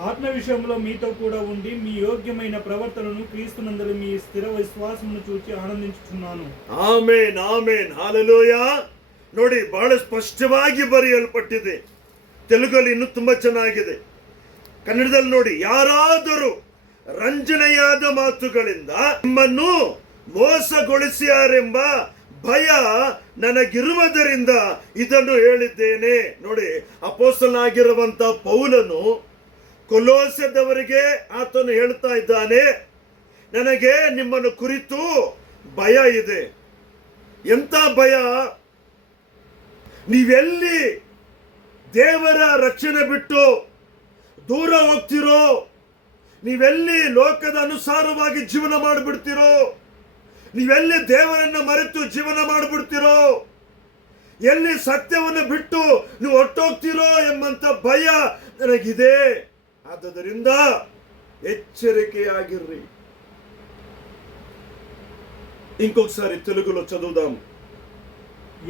Speaker 1: ఆత్మ విషయంలో మీతో కూడా ఉండి మీ యోగ్యమైన ప్రవర్తనను క్రీస్తునందరి మీ స్థిర విశ్వాసమును చూచి ఆనందించుచున్నాను
Speaker 2: ಆಮೇನ್ ಆಮೇನ್ ಹಾಲೆಲೂಯ ನೋಡಿ ಬಹಳ ಸ್ಪಷ್ಟವಾಗಿ ಬರೆಯಲ್ಪಟ್ಟಿದೆ ತೆಲುಗಲ್ಲಿ ಇನ್ನೂ ತುಂಬಾ ಚೆನ್ನಾಗಿದೆ ಕನ್ನಡದಲ್ಲಿ ನೋಡಿ ಯಾರಾದರೂ ರಂಜನೆಯಾದ ಮಾತುಗಳಿಂದ ನಿಮ್ಮನ್ನು ಮೋಸಗೊಳಿಸಿಯಾರೆಂಬ ಭಯ ನನಗಿರುವುದರಿಂದ ಇದನ್ನು ಹೇಳಿದ್ದೇನೆ ನೋಡಿ ಅಪೋಸ್ತಲನಾಗಿರುವಂತ ಪೌಲನು ಕೊಲೋಸದವರಿಗೆ ಆತನು ಹೇಳ್ತಾ ಇದ್ದಾನೆ, ನನಗೆ ನಿಮ್ಮನ್ನು ಕುರಿತು ಭಯ ಇದೆ. ಎಂತ ಭಯ? ನೀವೆಲ್ಲಿ ದೇವರ ರಕ್ಷಣೆ ಬಿಟ್ಟು ದೂರ ಹೋಗ್ತಿರೋ, ನೀವೆಲ್ಲಿ ಲೋಕದ ಅನುಸಾರವಾಗಿ ಜೀವನ ಮಾಡಿಬಿಡ್ತಿರೋ, ನೀವೆಲ್ಲಿ ದೇವರನ್ನ ಮರೆತು ಜೀವನ ಮಾಡಿಬಿಡ್ತಿರೋ, ಎಲ್ಲಿ ಸತ್ಯವನ್ನು ಬಿಟ್ಟು ನೀವು ಹೊಟ್ಟೋಗ್ತೀರೋ ಎಂಬಂತ ಭಯ ನನಗಿದೆ. ಆದುದರಿಂದ ఎచ్చరికయాగిర్రి ఇంకొకసారి తెలుగులో చదువుదాం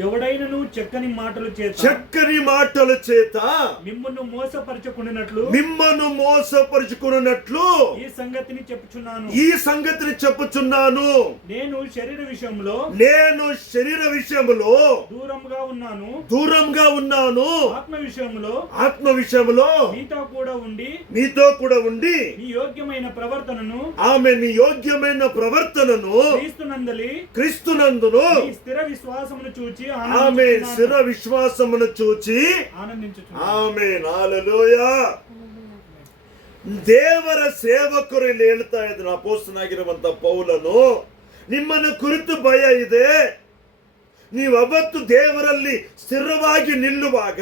Speaker 1: ఎవడైనను చెక్కని మాటలు చేత.
Speaker 2: చక్కని మాటల చేత.
Speaker 1: మిమ్మును మోసపరచకుండానట్లు
Speaker 2: మిమ్మను మోసపరుచుకున్నట్లు.
Speaker 1: ఈ సంగతిని చెప్పుచున్నాను.
Speaker 2: ఈ సంగతిని చెప్పుచున్నాను.
Speaker 1: నేను శరీర విషయంలో
Speaker 2: నేను శరీర విషయములో
Speaker 1: దూరంగా ఉన్నాను.
Speaker 2: దూరంగా ఉన్నాను.
Speaker 1: ఆత్మ విషయంలో
Speaker 2: ఆత్మ విషయంలో
Speaker 1: మీతో కూడా ఉండి
Speaker 2: మీతో కూడా ఉండి
Speaker 1: మీ యోగ్యమైన ప్రవర్తనను
Speaker 2: ఆమె నీ యోగ్యమైన ప్రవర్తనను
Speaker 1: క్రీస్తునందలి
Speaker 2: క్రీస్తునందును
Speaker 1: మీ స్థిర విశ్వాసమును చూచి
Speaker 2: ఆమె స్థిర విశ్వాసమును చూచి
Speaker 1: ఆనందించుచున్నాను
Speaker 2: ಆಮೆ ನಾಲಲೋಯ ದೇವರ ಸೇವಕರು ಇಲ್ಲಿ ಹೇಳ್ತಾ ಇದ್ರು ಅಪೋಸ್ತನಾಗಿರುವಂತ ಪೌಲನು ನಿಮ್ಮನ್ನು ಕುರಿತು ಭಯ ಇದೆ ನೀವು ಅವತ್ತು ದೇವರಲ್ಲಿ ಸ್ಥಿರವಾಗಿ ನಿಲ್ಲುವಾಗ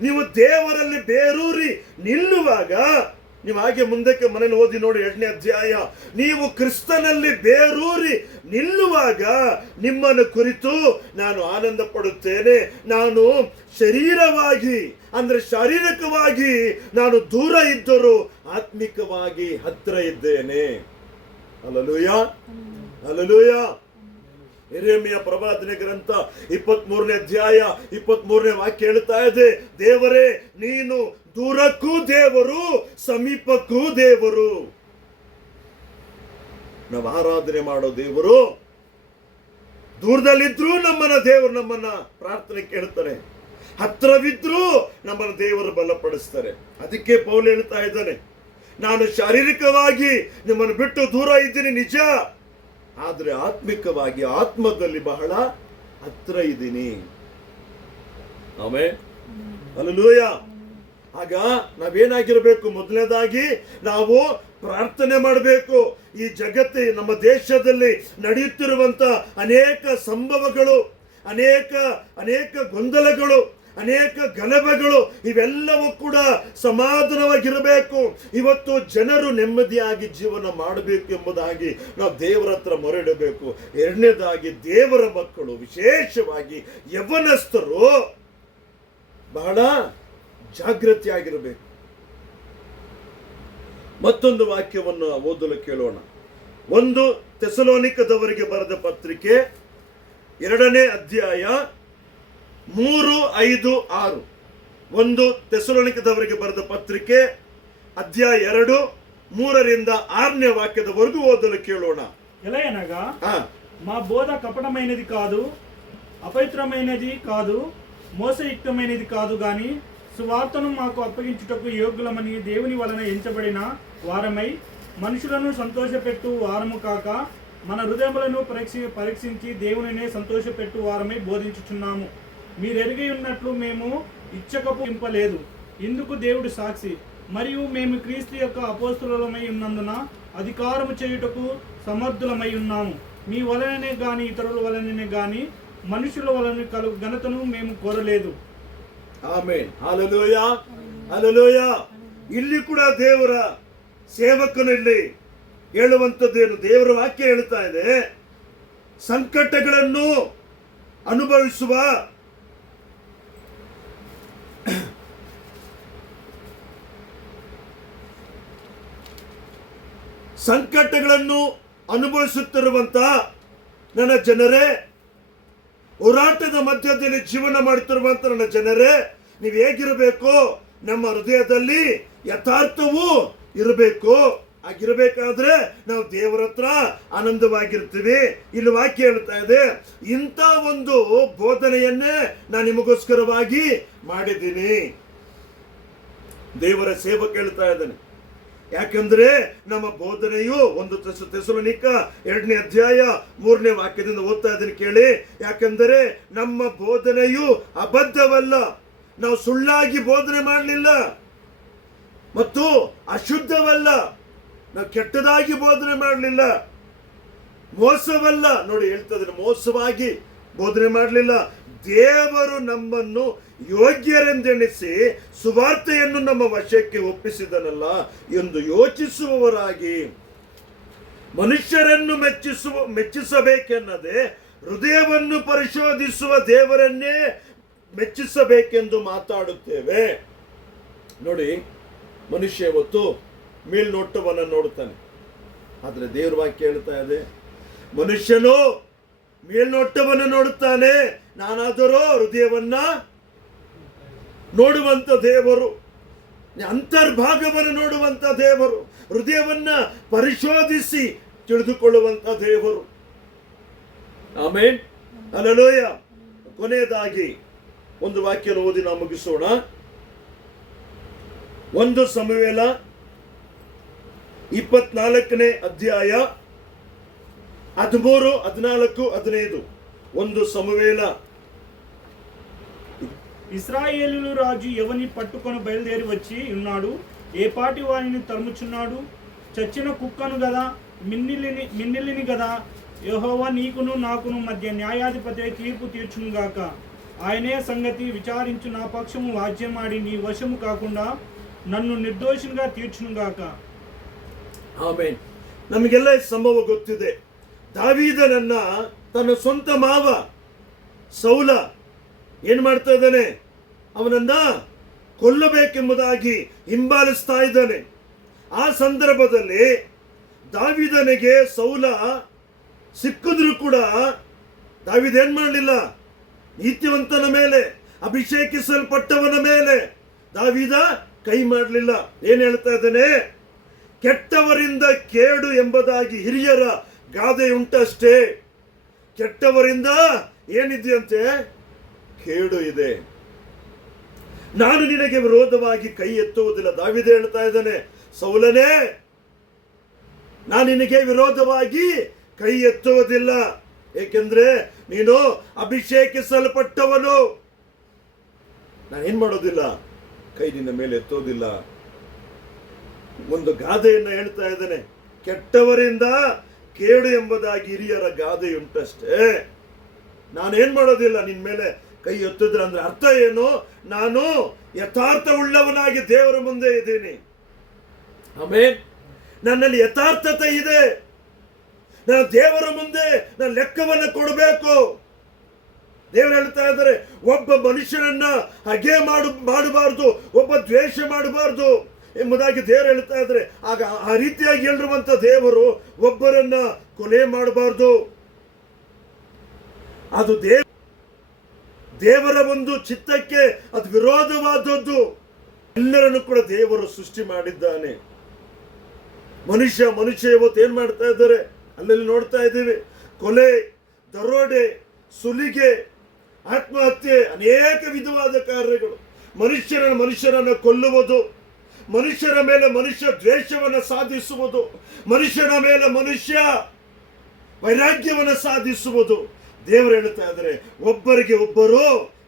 Speaker 2: ನೀವು ದೇವರಲ್ಲಿ ಬೇರೂರಿ ನಿಲ್ಲುವಾಗ ನೀವು ಹಾಗೆ ಮುಂದಕ್ಕೆ ಮನೇಲಿ ಓದಿ ನೋಡಿ ಎರಡನೇ ಅಧ್ಯಾಯ. ನೀವು ಕ್ರಿಸ್ತನಲ್ಲಿ ಬೇರೂರಿ ನಿಲ್ಲುವಾಗ ನಿಮ್ಮನ್ನು ಕುರಿತು ನಾನು ಆನಂದ ಪಡುತ್ತೇನೆ. ನಾನು ಶರೀರವಾಗಿ, ಅಂದ್ರೆ ಶಾರೀರಿಕವಾಗಿ ನಾನು ದೂರ ಇದ್ದರೂ ಆತ್ಮಿಕವಾಗಿ ಹತ್ತಿರ ಇದ್ದೇನೆ. ಅಲಲೂಯ ಅಲಲೂಯ ಹಿರೇಮಿಯ ಪ್ರಭಾದನೆ ಗ್ರಂಥ ಇಪ್ಪತ್ತ್ ಮೂರನೇ ಅಧ್ಯಾಯ ಇಪ್ಪತ್ತ್ ಮೂರನೇ ವಾಕ್ಯ ಹೇಳ್ತಾ ಇದೆ, ದೇವರೇ, ನೀನು ದೂರಕ್ಕೂ ದೇವರು ಸಮೀಪಕ್ಕೂ ದೇವರು. ನಾವು ಆರಾಧನೆ ಮಾಡೋ ದೇವರು. ದೂರದಲ್ಲಿದ್ರೂ ನಮ್ಮನ್ನ ದೇವರು ನಮ್ಮನ್ನ ಪ್ರಾರ್ಥನೆ ಕೇಳ್ತಾರೆ. ಹತ್ರವಿದ್ರೂ ನಮ್ಮನ್ನ ದೇವರು ಬಲಪಡಿಸ್ತಾರೆ. ಅದಕ್ಕೆ ಪೌಲ್ ಹೇಳ್ತಾ ಇದ್ದಾನೆ ನಾನು ಶಾರೀರಿಕವಾಗಿ ನಿಮ್ಮನ್ನು ಬಿಟ್ಟು ದೂರ ಇದ್ದೀನಿ ನಿಜ. ಆದರೆ ಆತ್ಮಿಕವಾಗಿ ಆತ್ಮದಲ್ಲಿ ಬಹಳ ಹತ್ರ ಇದ್ದೀನಿ. ಆಮೇಲೆ ಅಲ್ಲೂಯ ಆಗ ನಾವೇನಾಗಿರಬೇಕು? ಮೊದಲನೇದಾಗಿ ನಾವು ಪ್ರಾರ್ಥನೆ ಮಾಡಬೇಕು. ಈ ಜಗತ್ತಿ, ನಮ್ಮ ದೇಶದಲ್ಲಿ ನಡೆಯುತ್ತಿರುವಂತ ಅನೇಕ ಸಂಭವಗಳು, ಅನೇಕ ಅನೇಕ ಗೊಂದಲಗಳು, ಅನೇಕ ಗಲಭೆಗಳು, ಇವೆಲ್ಲವೂ ಕೂಡ ಸಮಾಧಾನವಾಗಿರಬೇಕು. ಇವತ್ತು ಜನರು ನೆಮ್ಮದಿಯಾಗಿ ಜೀವನ ಮಾಡಬೇಕು ಎಂಬುದಾಗಿ ನಾವು ದೇವರ ಹತ್ರ ಮೊರೆಯಿಡಬೇಕು. ಎರಡನೇದಾಗಿ ದೇವರ ಮಕ್ಕಳು, ವಿಶೇಷವಾಗಿ ಯವನಸ್ಥರು, ಬಹಳ ಜಾಗೃತಿಯಾಗಿರಬೇಕು ಮತ್ತೊಂದು ವಾಕ್ಯವನ್ನು ಓದಲು ಕೇಳೋಣ ಒಂದು ತೆಸಲೋನಿಕದವರಿಗೆ ಬರೆದ ಪತ್ರಿಕೆ ಎರಡನೇ ಅಧ್ಯಾಯ ಮೂರು ಐದು ಆರು ಒಂದು ತೆಸಲೋನಿಕದವರಿಗೆ ಬರೆದ ಪತ್ರಿಕೆ ಅಧ್ಯಾಯ ಎರಡು ಮೂರರಿಂದ ಆರನೇ ವಾಕ್ಯದವರೆಗೂ ಓದಲು ಕೇಳೋಣ
Speaker 1: ఎలయనగా
Speaker 2: ಹಾ
Speaker 1: మా బోధ కపటమైనది కాదు అపవిత్రమైనది కాదు మోసయుక్తమైనది కాదు గాని సువార్తను మాకు అప్పగించుటకు యోగ్యులమని దేవుని వలన ఎంచబడిన వారమై మనుషులను సంతోషపెట్టు వారము కాక మన హృదయములను పరీక్ష పరీక్షించి దేవునినే సంతోషపెట్టు వారమై బోధించుచున్నాము. మీరెరిగి ఉన్నట్లు మేము ఇచ్చకపు ఇంపలేదు ఇందుకు దేవుడు సాక్షి. మరియు మేము క్రీస్తు యొక్క అపోస్తులమై ఉన్నందున అధికారము చేయుటకు సమర్థులమై ఉన్నాము. మీ వలననే కానీ ఇతరుల వలననే కానీ మనుషుల వలన కలుగు ఘనతను మేము కోరలేదు.
Speaker 2: ಆಮೇನ್. ಅಲಲೋಯ ಅಲಲೋಯ ಇಲ್ಲಿ ಕೂಡ ದೇವರ ಸೇವಕನಲ್ಲಿ ಹೇಳುವಂಥದ್ದೇನು? ದೇವರ ವಾಕ್ಯ ಹೇಳ್ತಾ ಇದೆ, ಸಂಕಟಗಳನ್ನು ಅನುಭವಿಸುವ ಸಂಕಟಗಳನ್ನು ಅನುಭವಿಸುತ್ತಿರುವಂತ ನನ್ನ ಜನರೇ ಹೋರಾಟದ ಮಧ್ಯದಲ್ಲಿ ಜೀವನ ಮಾಡುತ್ತಿರುವಂತ ನನ್ನ ಜನರೇ, ನೀವು ಹೇಗಿರಬೇಕು? ನಮ್ಮ ಹೃದಯದಲ್ಲಿ ಯಥಾರ್ಥವೂ ಇರಬೇಕು. ಆಗಿರಬೇಕಾದ್ರೆ ನಾವು ದೇವರ ಹತ್ರ ಆನಂದವಾಗಿರ್ತೀವಿ. ಇಲ್ಲಿ ವಾಕ್ಯ ಹೇಳ್ತಾ ಇದೆ, ಇಂಥ ಒಂದು ಬೋಧನೆಯನ್ನೇ ನಾನು ನಿಮಗೋಸ್ಕರವಾಗಿ ಮಾಡಿದ್ದೀನಿ. ದೇವರ ಸೇವಕ ಹೇಳ್ತಾ ಇದ್ದಾನೆ. ಯಾಕಂದ್ರೆ ನಮ್ಮ ಬೋಧನೆಯು ಒಂದು ತೆಸ ತೆಸಲೋನಿಕ ಎರಡನೇ ಅಧ್ಯಾಯ ಮೂರನೇ ವಾಕ್ಯದಿಂದ ಓದ್ತಾ ಇದ್ದೀನಿ ಕೇಳಿ. ಯಾಕಂದರೆ ನಮ್ಮ ಬೋಧನೆಯು ಅಬದ್ಧವಲ್ಲ. ನಾವು ಸುಳ್ಳಾಗಿ ಬೋಧನೆ ಮಾಡಲಿಲ್ಲ. ಮತ್ತು ಅಶುದ್ಧವಲ್ಲ. ನಾವು ಕೆಟ್ಟದಾಗಿ ಬೋಧನೆ ಮಾಡಲಿಲ್ಲ. ಮೋಸವಲ್ಲ. ನೋಡಿ ಹೇಳ್ತಾ ಇದ್ದೀನಿ, ಮೋಸವಾಗಿ ಬೋಧನೆ ಮಾಡಲಿಲ್ಲ. ದೇವರು ನಮ್ಮನ್ನು ಯೋಗ್ಯರೆಂದೆಣಿಸಿ ಸುವಾರ್ತೆಯನ್ನು ನಮ್ಮ ವಶಕ್ಕೆ ಒಪ್ಪಿಸಿದನಲ್ಲ ಎಂದು ಯೋಚಿಸುವವರಾಗಿ ಮನುಷ್ಯರನ್ನು ಮೆಚ್ಚಿಸುವ ಮೆಚ್ಚಿಸಬೇಕೆನ್ನದೆ ಹೃದಯವನ್ನು ಪರಿಶೋಧಿಸುವ ದೇವರನ್ನೇ ಮೆಚ್ಚಿಸಬೇಕೆಂದು ಮಾತಾಡುತ್ತೇವೆ. ನೋಡಿ, ಮನುಷ್ಯ ಇವತ್ತು ಮೇಲ್ನೋಟವನ್ನು ನೋಡುತ್ತಾನೆ. ಆದರೆ ದೇವರ ವಾಕ್ಯ ಹೇಳ್ತಾ ಇದೆ, ಮನುಷ್ಯನು ಮೇಲ್ನೋಟವನ್ನು ನೋಡುತ್ತಾನೆ ನಾನಾದರೂ ಹೃದಯವನ್ನ ನೋಡುವಂತ ದೇವರು. ಅಂತರ್ಭಾಗವನ್ನು ನೋಡುವಂತ ದೇವರು. ಹೃದಯವನ್ನ ಪರಿಶೋಧಿಸಿ ತಿಳಿದುಕೊಳ್ಳುವಂತ ದೇವರು. ಆಮೇನ್. ಅಲಲೋಯ ಕೊನೆಯದಾಗಿ ಒಂದು ವಾಕ್ಯ ಓದಿ ನಾವು ಮುಗಿಸೋಣ. ಒಂದು ಸಮವೇಲ ಇಪ್ಪತ್ನಾಲ್ಕನೇ ಅಧ್ಯಾಯ ಹದಿಮೂರು, ಹದಿನಾಲ್ಕು, ಹದಿನೈದು. ಒಂದು ಸಮವೇಲ
Speaker 1: ఇస్రాయేలు రాజు ఎవని పట్టుకొని బయలుదేరి వచ్చి ఉన్నాడు ఏ పాటి వారిని తరుముచున్నాడు చచ్చిన కుక్కను గదా మిన్నిలిని మిన్నిలిని గదా యెహోవా నీకును నాకును మధ్య న్యాయాధిపతి తీర్పు తీర్చునుగాక ఆయనే సంగతి విచారించు నా పక్షము వాద్యమాడి నీ వశము కాకుండా నన్ను నిర్దోషినిగా తీర్చునుగాక
Speaker 2: ಆಮೇನ್ ನಮಗೆಲ್ಲ ಈ ಸಂಭವ ಗೊತ್ತಿದೆ ದಾವೀದನನ್ನ ತನ್ನ ಸ್ವಂತ ಮಾವ ಸೌಲ ಏನು ಮಾಡ್ತಾ ಇದ್ದಾನೆ? ಅವನನ್ನ ಕೊಲ್ಲಬೇಕೆಂಬುದಾಗಿ ಹಿಂಬಾಲಿಸ್ತಾ ಇದ್ದಾನೆ. ಆ ಸಂದರ್ಭದಲ್ಲಿ ದಾವಿದನಿಗೆ ಸೌಲ ಸಿಕ್ಕಿದ್ರು ಕೂಡ ದಾವಿದ ಏನ್ ಮಾಡಲಿಲ್ಲ? ನೀತಿವಂತನ ಮೇಲೆ, ಅಭಿಷೇಕಿಸಲ್ಪಟ್ಟವನ ಮೇಲೆ ದಾವಿದ ಕೈ ಮಾಡಲಿಲ್ಲ. ಏನು ಹೇಳ್ತಾ ಇದ್ದಾನೆ? ಕೆಟ್ಟವರಿಂದ ಕೇಡು ಎಂಬುದಾಗಿ ಹಿರಿಯರ ಗಾದೆ ಉಂಟಷ್ಟೇ ಕೆಟ್ಟವರಿಂದ ಏನಿದೆಯಂತೆ? ಕೇಡು ಇದೆ. ನಾನು ನಿನಗೆ ವಿರೋಧವಾಗಿ ಕೈ ಎತ್ತುವುದಿಲ್ಲ. ದಾವಿದ ಹೇಳ್ತಾ ಇದ್ದಾನೆ, ಸೌಲನೇ, ನಾನು ನಿನಗೆ ವಿರೋಧವಾಗಿ ಕೈ ಎತ್ತುವುದಿಲ್ಲ. ಏಕೆಂದ್ರೆ ನೀನು ಅಭಿಷೇಕಿಸಲ್ಪಟ್ಟವನು. ನಾನು ಏನ್ ಮಾಡೋದಿಲ್ಲ? ಕೈ ನಿನ್ನ ಮೇಲೆ ಎತ್ತೋದಿಲ್ಲ ಒಂದು ಗಾದೆಯನ್ನು ಹೇಳ್ತಾ ಇದ್ದಾನೆ, ಕೆಟ್ಟವರಿಂದ ಕೇಡು ಎಂಬುದಾಗಿ ಹಿರಿಯರ ಗಾದೆಯುಂಟಷ್ಟೇ. ನಾನೇನು ಮಾಡೋದಿಲ್ಲ ನಿನ್ನ ಮೇಲೆ ಕೈ ಎತ್ತಿದ್ರೆ ಅಂದ್ರೆ ಅರ್ಥ ಏನು? ನಾನು ಯಥಾರ್ಥ ಉಳ್ಳವನಾಗಿ ದೇವರ ಮುಂದೆ ಇದ್ದೀನಿ. ಆಮೇನ್. ನನ್ನಲ್ಲಿ ಯಥಾರ್ಥತೆ ಇದೆ. ನಾನು ದೇವರ ಮುಂದೆ ನಾನು ಲೆಕ್ಕವನ್ನು ಕೊಡಬೇಕು. ದೇವರು ಹೇಳ್ತಾ ಇದ್ದಾರೆ, ಒಬ್ಬ ಮನುಷ್ಯನನ್ನ ಹಾಗೆ ಮಾಡು, ಮಾಡಬಾರ್ದು, ಒಬ್ಬ ದ್ವೇಷ ಮಾಡಬಾರ್ದು. ಎಂಬುದಾಗಿ ದೇವರು ಹೇಳ್ತಾ ಇದ್ರೆ ಆಗ ಆ ರೀತಿಯಾಗಿ ಹೇಳಿರುವಂಥ ದೇವರು ಒಬ್ಬರನ್ನ ಕೊಲೆ ಮಾಡಬಾರ್ದು. ಅದು ದೇವ ದೇವರ ಒಂದು ಚಿತ್ತಕ್ಕೆ ಅದು ವಿರೋಧವಾದದ್ದು. ಎಲ್ಲರನ್ನು ಕೂಡ ದೇವರು ಸೃಷ್ಟಿ ಮಾಡಿದ್ದಾನೆ. ಮನುಷ್ಯ ಮನುಷ್ಯ ಇವತ್ತು ಏನ್ ಮಾಡ್ತಾ ಇದ್ದಾರೆ? ಅಲ್ಲಲ್ಲಿ ನೋಡ್ತಾ ಇದ್ದೀವಿ. ಕೊಲೆ, ದರೋಡೆ, ಸುಲಿಗೆ, ಆತ್ಮಹತ್ಯೆ, ಅನೇಕ ವಿಧವಾದ ಕಾರ್ಯಗಳು. ಮನುಷ್ಯರನ್ನು ಮನುಷ್ಯರನ್ನು ಕೊಲ್ಲುವುದು. ಮನುಷ್ಯರ ಮೇಲೆ ಮನುಷ್ಯ ದ್ವೇಷವನ್ನು ಸಾಧಿಸುವುದು. ಮನುಷ್ಯನ ಮೇಲೆ ಮನುಷ್ಯ ವೈರಾಗ್ಯವನ್ನು ಸಾಧಿಸುವುದು. ದೇವರು ಹೇಳ್ತಾ ಇದ್ದಾರೆ, ಒಬ್ಬರಿಗೆ ಒಬ್ಬರು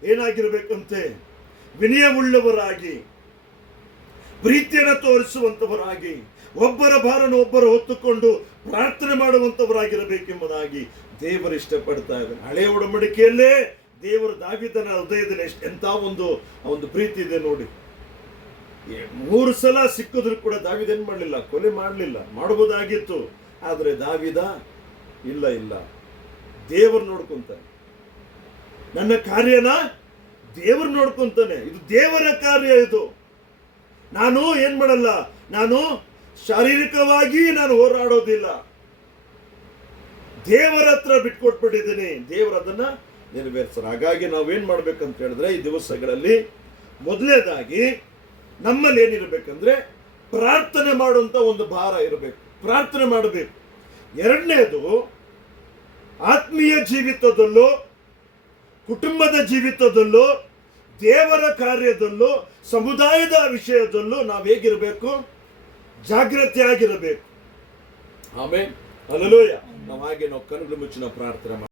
Speaker 2: ಏನಾಗಿರಬೇಕಂತೆ? ವಿನಯವುಳ್ಳವರಾಗಿ, ಪ್ರೀತಿಯನ್ನು ತೋರಿಸುವಂತವರಾಗಿ, ಒಬ್ಬರ ಭಾರನ ಒಬ್ಬರು ಹೊತ್ತುಕೊಂಡು ಪ್ರಾರ್ಥನೆ ಮಾಡುವಂತವರಾಗಿರಬೇಕೆಂಬುದಾಗಿ ದೇವರು ಇಷ್ಟಪಡ್ತಾ ಇದ್ದಾರೆ. ಹಳೆಯ ಒಡಂಬಡಿಕೆಯಲ್ಲೇ ದೇವರು ದಾವಿದನ ಹೃದಯದಲ್ಲಿ ಎಷ್ಟು ಎಂತ ಒಂದು ಒಂದು ಪ್ರೀತಿ ಇದೆ ನೋಡಿ. ಮೂರು ಸಲ ಸಿಕ್ಕಿದ್ರು ಕೂಡ ದಾವಿದ ಏನು ಮಾಡಲಿಲ್ಲ? ಕೊಲೆ ಮಾಡಲಿಲ್ಲ. ಮಾಡಬಹುದಾಗಿತ್ತು ಆದರೆ ದಾವಿದ, ಇಲ್ಲ ಇಲ್ಲ. ದೇವರು ನೋಡ್ಕೊಂತಾನೆ. ನನ್ನ ಕಾರ್ಯನ ದೇವರು ನೋಡ್ಕೊಂತಾನೆ. ಇದು ದೇವರ ಕಾರ್ಯ ಇದು. ನಾನು ಏನು ಮಾಡಲ್ಲ? ನಾನು ಶಾರೀರಿಕವಾಗಿ ನಾನು ಹೋರಾಡೋದಿಲ್ಲ. ದೇವರ ಹತ್ರ ಬಿಟ್ಕೊಟ್ಬಿಟ್ಟಿದ್ದೀನಿ. ದೇವರು ಅದನ್ನ ನೆರವೇರಿಸ್ತಾರೆ ಹಾಗಾಗಿ ನಾವೇನು ಮಾಡ್ಬೇಕಂತ ಹೇಳಿದ್ರೆ, ಈ ದಿವಸಗಳಲ್ಲಿ ಮೊದಲನೇದಾಗಿ ನಮ್ಮಲ್ಲಿ ಏನಿರಬೇಕಂದ್ರೆ ಪ್ರಾರ್ಥನೆ ಮಾಡುವಂತ ಒಂದು ಭಾರ ಇರಬೇಕು. ಪ್ರಾರ್ಥನೆ ಮಾಡಬೇಕು. ಎರಡನೇದು ಆತ್ಮೀಯ ಜೀವಿತದಲ್ಲೂ ಕುಟುಂಬದ ಜೀವಿತದಲ್ಲೂ ದೇವರ ಕಾರ್ಯದಲ್ಲೂ ಸಮುದಾಯದ ವಿಷಯದಲ್ಲೂ ನಾವು ಹೇಗಿರಬೇಕು? ಜಾಗೃತಿಯಾಗಿರಬೇಕು ಆಮೇಲೆ ಅಲ್ಲಲೋಯ ನಾವು ಹಾಗೆ ನಾವು ಕಣ್ಣು ಮುಚ್ಚಿನ ಪ್ರಾರ್ಥನೆ